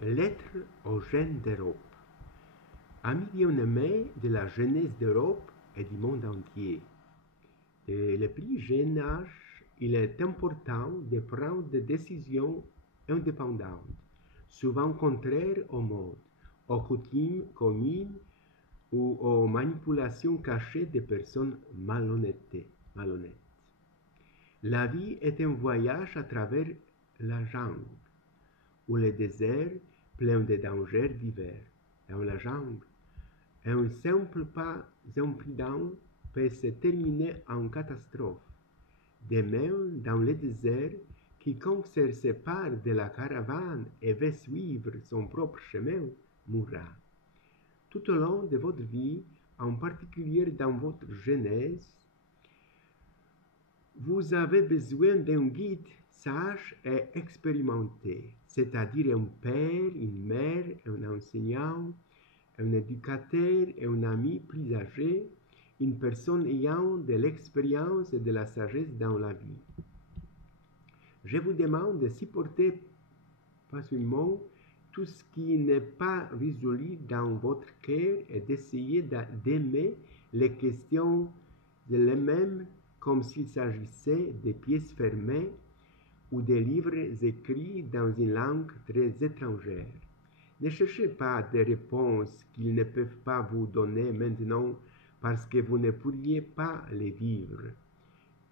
Lettre aux jeunes d'Europe. Amis bien-aimés de la jeunesse d'Europe et du monde entier. Dès le plus jeune âge, il est important de prendre des décisions indépendantes, souvent contraires au mode, aux coutumes communes ou aux manipulations cachées des personnes malhonnêtes. La vie est un voyage à travers la jungle, ou le désert plein de dangers divers. Dans la jungle, un simple pas imprudent peut se terminer en catastrophe. De même, dans le désert, quiconque se sépare de la caravane et veut suivre son propre chemin mourra. Tout au long de votre vie, en particulier dans votre jeunesse, vous avez besoin d'un guide sage et expérimenté, c'est-à-dire un père, une mère, un enseignant, un éducateur et un ami plus âgé, une personne ayant de l'expérience et de la sagesse dans la vie. Je vous demande de supporter patiemment tout ce qui n'est pas résolu dans votre cœur et d'essayer d'aimer les questions de les-mêmes comme s'il s'agissait de pièces fermées ou de livres écrits dans une langue très étrangère. Ne cherchez pas des réponses qu'ils ne peuvent pas vous donner maintenant parce que vous ne pourriez pas les vivre.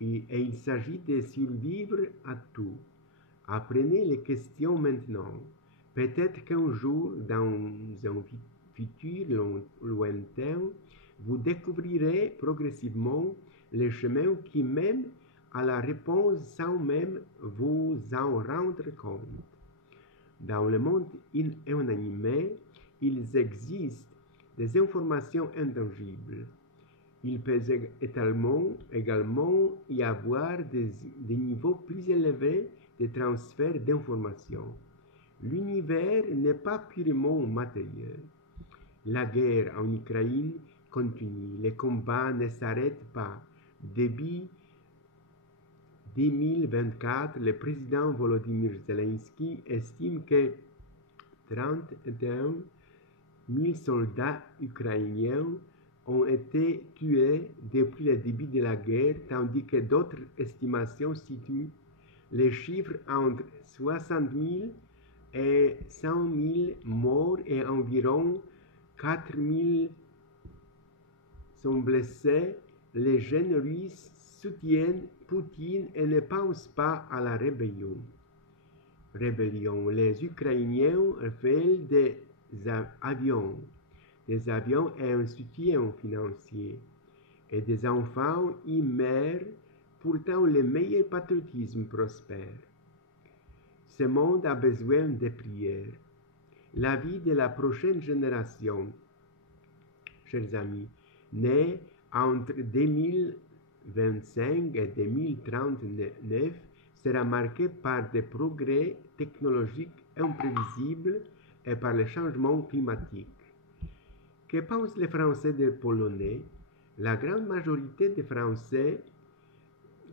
Et il s'agit de survivre à tout. Apprenez les questions maintenant. Peut-être qu'un jour, dans un futur lointain, vous découvrirez progressivement les chemins qui mènent à la réponse sans même vous en rendre compte. Dans le monde inanimé, il existe des informations intangibles. Il peut également y avoir des niveaux plus élevés de transfert d'informations. L'univers n'est pas purement matériel. La guerre en Ukraine continue, les combats ne s'arrêtent pas. Depuis 2024, le président Volodymyr Zelensky estime que 31 000 soldats ukrainiens ont été tués depuis le début de la guerre, tandis que d'autres estimations situent les chiffres entre 60 000 et 100 000 morts et environ 4 000 sont blessés. Les jeunes Russes soutiennent Poutine et ne pensent pas à la rébellion. Les Ukrainiens veulent des avions et un soutien financier. Et des enfants y meurent, pourtant le meilleur patriotisme prospère. Ce monde a besoin de prières. La vie de la prochaine génération, chers amis, née entre 2025 et 2039, sera marquée par des progrès technologiques imprévisibles et par le changement climatique. Que pensent les Français des Polonais? La grande majorité des Français,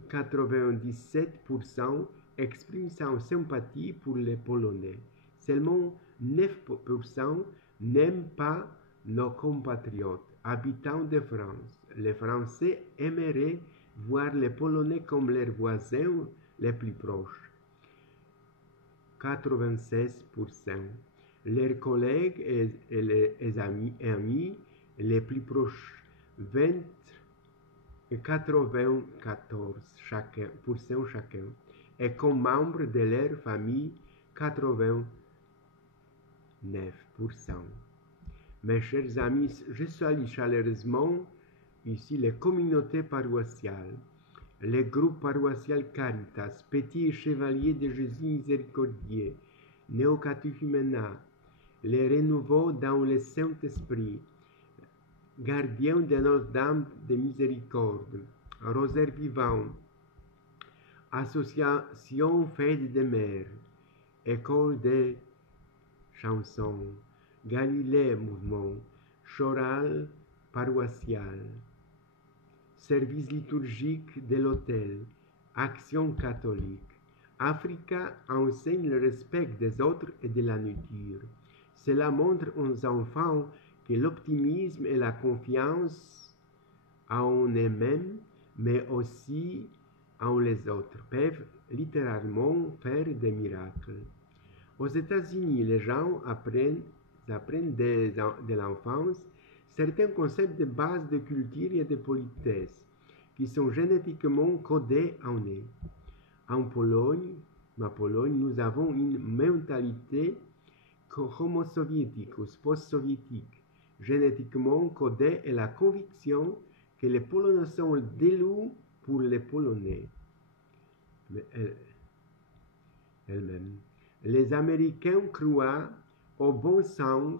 97%, expriment sa sympathie pour les Polonais. Seulement 9% n'aiment pas nos compatriotes habitants de France. Les Français aimeraient voir les Polonais comme leurs voisins les plus proches. 96%. Leurs collègues et les amis les plus proches, 94% chacun. Et comme membres de leur famille, 89%. Mes chers amis, je salue chaleureusement ici les communautés paroissiales, les groupes paroissiaux Caritas, Petits Chevaliers de Jésus Miséricordieux, Neocatéchumènes, les Renouveaux dans le Saint-Esprit, Gardiens de Notre-Dame de Miséricorde, Rosaire Vivant, Association Fête des Mères, École des chansons, Galilée Mouvement, Chorale paroissiale, Service liturgique de l'hôtel, Action catholique, Africa enseigne le respect des autres et de la nature. Cela montre aux enfants que l'optimisme et la confiance en eux-mêmes, mais aussi en les autres, peuvent littéralement faire des miracles. Aux États-Unis, les gens apprennent de l'enfance certains concepts de base de culture et de politesse qui sont génétiquement codés en eux. En Pologne, nous avons une mentalité homo-soviétique ou post-soviétique, génétiquement codée et la conviction que les Polonais sont des loups pour les Polonais elles-mêmes. Les Américains croient au bon sens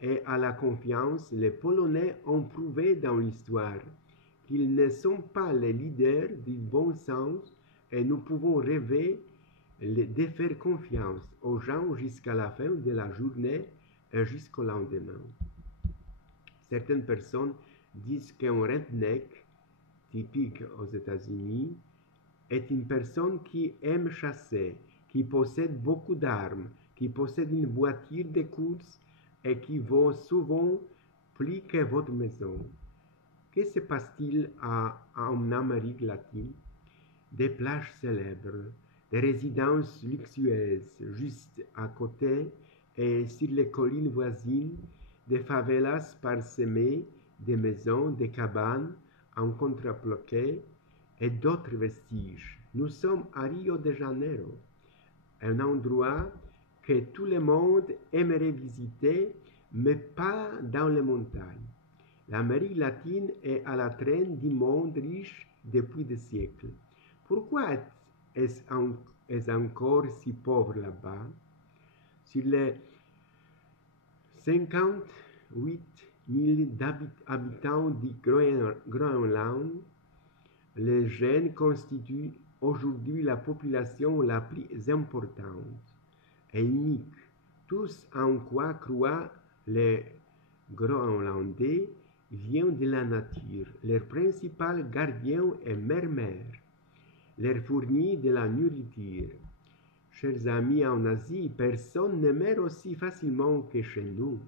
et à la confiance. Les Polonais ont prouvé dans l'histoire qu'ils ne sont pas les leaders du bon sens et nous pouvons rêver de faire confiance aux gens jusqu'à la fin de la journée et jusqu'au lendemain. Certaines personnes disent qu'un redneck, typique aux États-Unis, est une personne qui aime chasser, qui possède beaucoup d'armes, qui possède une voiture de course et qui vaut souvent plus que votre maison. Que se passe-t-il en Amérique latine? Des plages célèbres, des résidences luxueuses juste à côté et sur les collines voisines, des favelas parsemées, des maisons, des cabanes en contreplaqué et d'autres vestiges. Nous sommes à Rio de Janeiro, un endroit que tout le monde aimerait visiter, mais pas dans les montagnes. L'Amérique latine est à la traîne du monde riche depuis des siècles. Pourquoi est-ce encore si pauvre là-bas? Sur les 58 000 habitants du Groenland, les jeunes constituent aujourd'hui la population la plus importante et unique. Tous en quoi croient les Groenlandais vient de la nature. Leur principal gardien est mère-mère. Leur fournit de la nourriture. Chers amis, en Asie, personne ne meurt aussi facilement que chez nous.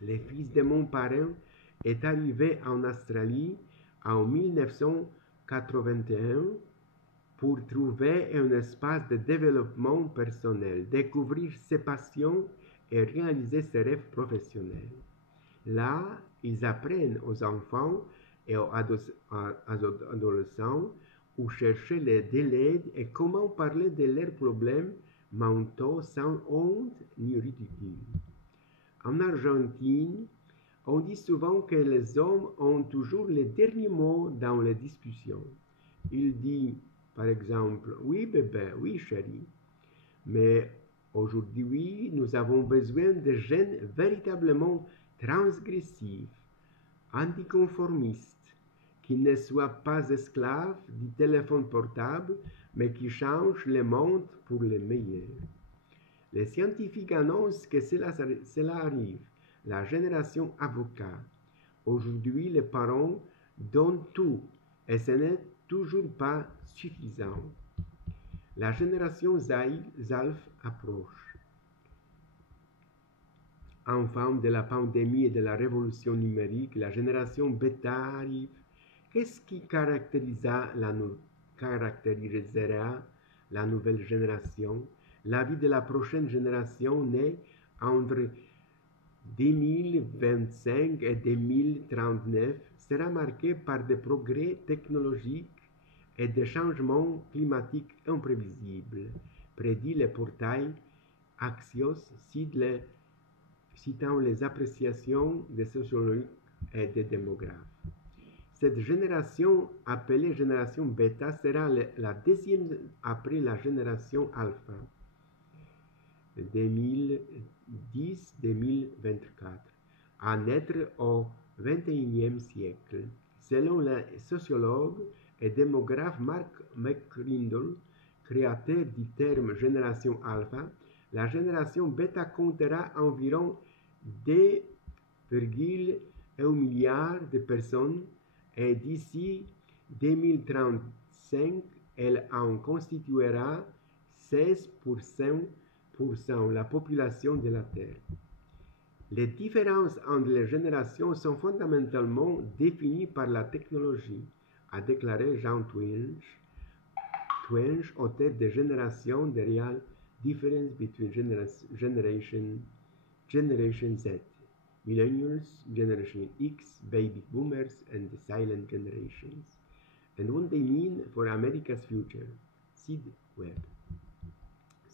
Le fils de mon parrain est arrivé en Australie en 1981 pour trouver un espace de développement personnel, découvrir ses passions et réaliser ses rêves professionnels. Là, ils apprennent aux enfants et aux adolescents où chercher de l'aide et comment parler de leurs problèmes mentaux sans honte ni ridicule. En Argentine, on dit souvent que les hommes ont toujours le dernier mot dans les discussions. Ils disent, par exemple, « Oui bébé, oui chérie ». Mais aujourd'hui, nous avons besoin de jeunes véritablement transgressifs, anticonformistes, qui ne soient pas esclaves du téléphone portable, mais qui changent le monde pour le meilleur. Les scientifiques annoncent que cela arrive. La génération avocat. Aujourd'hui, les parents donnent tout et ce n'est toujours pas suffisant. La génération Zalf approche. Enfant de la pandémie et de la révolution numérique, la génération bêta arrive. Qu'est-ce qui caractérisera la nouvelle génération? La vie de la prochaine génération née entre 2025 et 2039 sera marquée par des progrès technologiques et des changements climatiques imprévisibles, prédit le portail Axios, citant les appréciations des sociologues et des démographes. Cette génération, appelée génération bêta, sera la deuxième après la génération alpha, 2010-2024, à naître au XXIe siècle. Selon le sociologue et démographe Mark McCrindle, créateur du terme génération alpha, la génération bêta comptera environ 2,1 milliards de personnes et d'ici 2035, elle en constituera 16% la population de la Terre. Les différences entre les générations sont fondamentalement définies par la technologie, a déclaré Jean Twenge, auteur de Génération, The Real Difference Between Generation Z, Millennials, Generation X, Baby Boomers, and the Silent Generations, and what they mean for America's future. Sid Webb.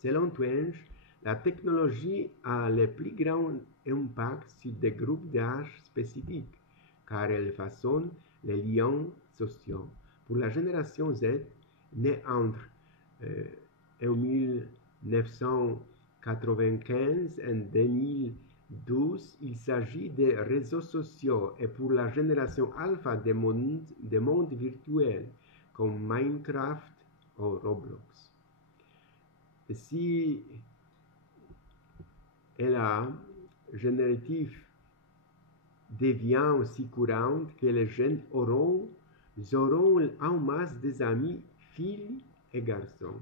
Selon Twenge, la technologie a le plus grand impact sur des groupes d'âge spécifiques, car elle façonne les liens sociaux. Pour la génération Z, née entre 1995 et 2012, il s'agit des réseaux sociaux, et pour la génération Alpha, des mondes virtuels comme Minecraft ou Roblox. Si la générative devient aussi courante que les jeunes auront en masse des amis, filles et garçons.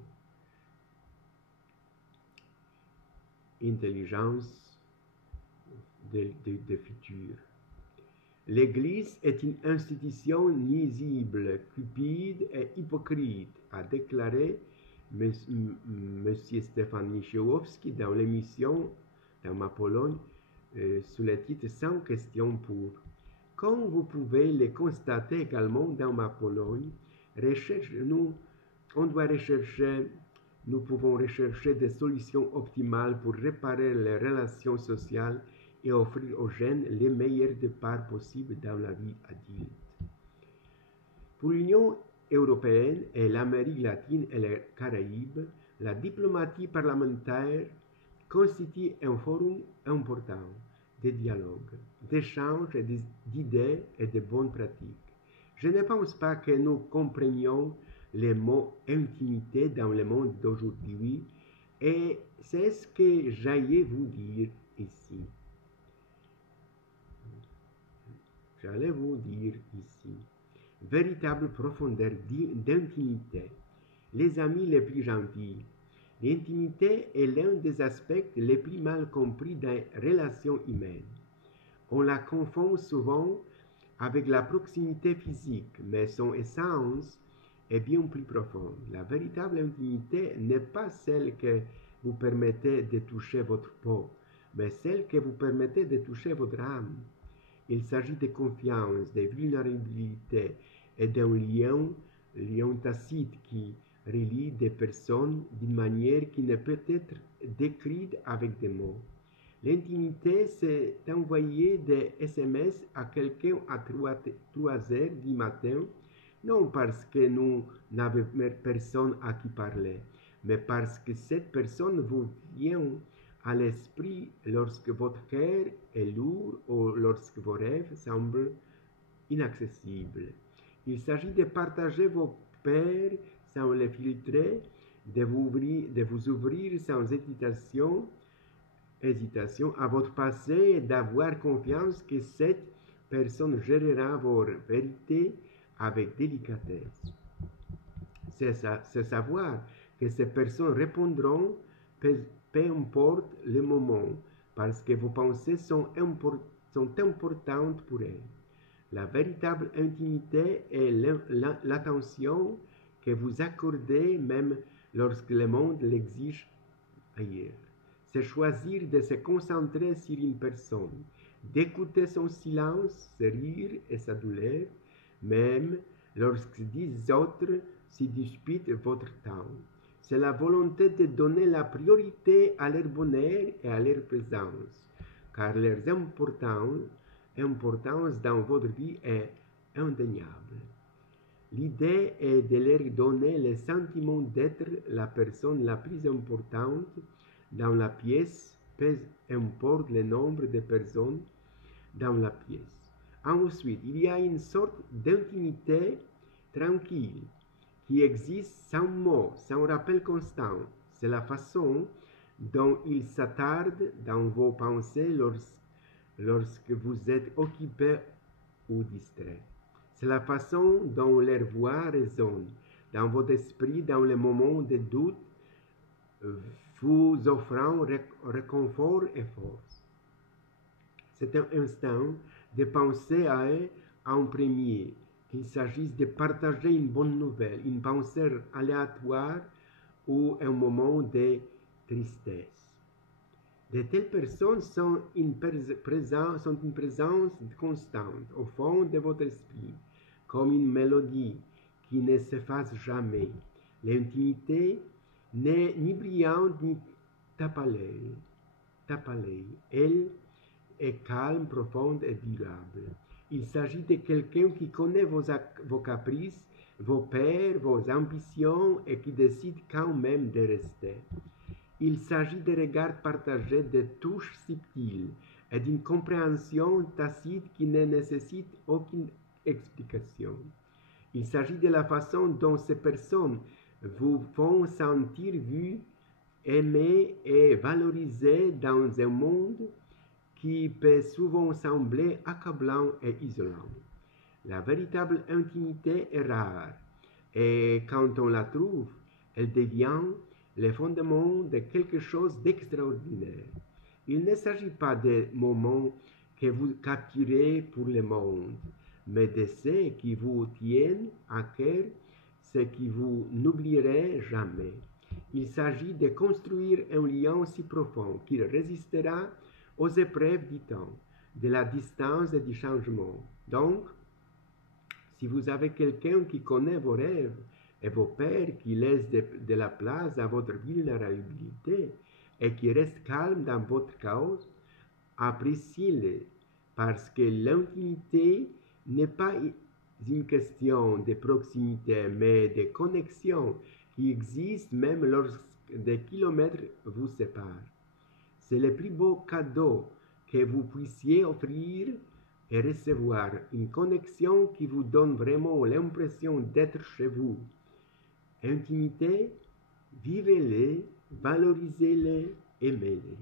Intelligence de futur. L'Église est une institution nuisible, cupide et hypocrite, a déclaré M. Stefan Niesiołowski dans l'émission dans ma Pologne sous le titre « Sans question pour ». Comme vous pouvez le constater également dans ma Pologne, nous pouvons rechercher des solutions optimales pour réparer les relations sociales et offrir aux jeunes les meilleurs départs possibles dans la vie adulte. Pour l'Union européenne et l'Amérique latine et les Caraïbes, la diplomatie parlementaire constitue un forum important de dialogue, d'échange d'idées et de bonnes pratiques. Je ne pense pas que nous comprenions le mot intimité dans le monde d'aujourd'hui, et c'est ce que j'allais vous dire ici. Véritable profondeur d'intimité. Les amis les plus gentils. L'intimité est l'un des aspects les plus mal compris des relations humaines. On la confond souvent avec la proximité physique, mais son essence est bien plus profonde. La véritable intimité n'est pas celle que vous permettez de toucher votre peau, mais celle que vous permettez de toucher votre âme. Il s'agit de confiance, de vulnérabilité et d'un lien tacite qui relie des personnes d'une manière qui ne peut être décrite avec des mots. L'intimité, c'est envoyer des SMS à quelqu'un à 3 heures du matin, non parce que nous n'avons personne à qui parler, mais parce que cette personne vous vient à l'esprit lorsque votre cœur est lourd ou lorsque vos rêves semblent inaccessibles. Il s'agit de partager vos peurs sans les filtrer, de vous ouvrir sans hésitation à votre passé et d'avoir confiance que cette personne gérera vos vérités avec délicatesse. C'est savoir que ces personnes répondront peu importe le moment, parce que vos pensées sont importantes pour elles. La véritable intimité est l'attention que vous accordez même lorsque le monde l'exige ailleurs. C'est choisir de se concentrer sur une personne, d'écouter son silence, ses rires et sa douleur, même lorsque 10 autres se disputent votre temps. C'est la volonté de donner la priorité à leur bonheur et à leur présence, car leur importance dans votre vie est indéniable. L'idée est de leur donner le sentiment d'être la personne la plus importante dans la pièce, peu importe le nombre de personnes dans la pièce. Ensuite, il y a une sorte d'intimité tranquille qui existe sans mots, sans rappel constant. C'est la façon dont ils s'attardent dans vos pensées lorsque vous êtes occupé ou distrait. C'est la façon dont leur voix résonne dans votre esprit dans les moments de doute, vous offrant réconfort et force. C'est un instant de penser à eux en premier, qu'il s'agisse de partager une bonne nouvelle, une pensée aléatoire ou un moment de tristesse. De telles personnes sont une présence constante au fond de votre esprit, comme une mélodie qui ne s'efface jamais. L'intimité n'est ni brillante ni tapalée. Elle est calme, profonde et durable. Il s'agit de quelqu'un qui connaît vos caprices, vos peurs, vos ambitions et qui décide quand même de rester. Il s'agit de regards partagés, de touches subtiles et d'une compréhension tacite qui ne nécessite aucune explication. Il s'agit de la façon dont ces personnes vous font sentir vus, aimés et valorisés dans un monde qui peut souvent sembler accablant et isolant. La véritable intimité est rare et quand on la trouve, elle devient le fondement de quelque chose d'extraordinaire. Il ne s'agit pas de moments que vous capturez pour le monde, mais de ceux qui vous tiennent à cœur, ceux que vous n'oublierez jamais. Il s'agit de construire un lien si profond qu'il résistera aux épreuves du temps, de la distance et du changement. Donc, si vous avez quelqu'un qui connaît vos rêves et vos peurs, qui laisse de la place à votre vulnérabilité et qui reste calme dans votre chaos, appréciez-le, parce que l'intimité n'est pas une question de proximité, mais de connexion qui existe même lorsque des kilomètres vous séparent. C'est le plus beau cadeau que vous puissiez offrir et recevoir, une connexion qui vous donne vraiment l'impression d'être chez vous. Intimité, vivez-les, valorisez-les, aimez-les.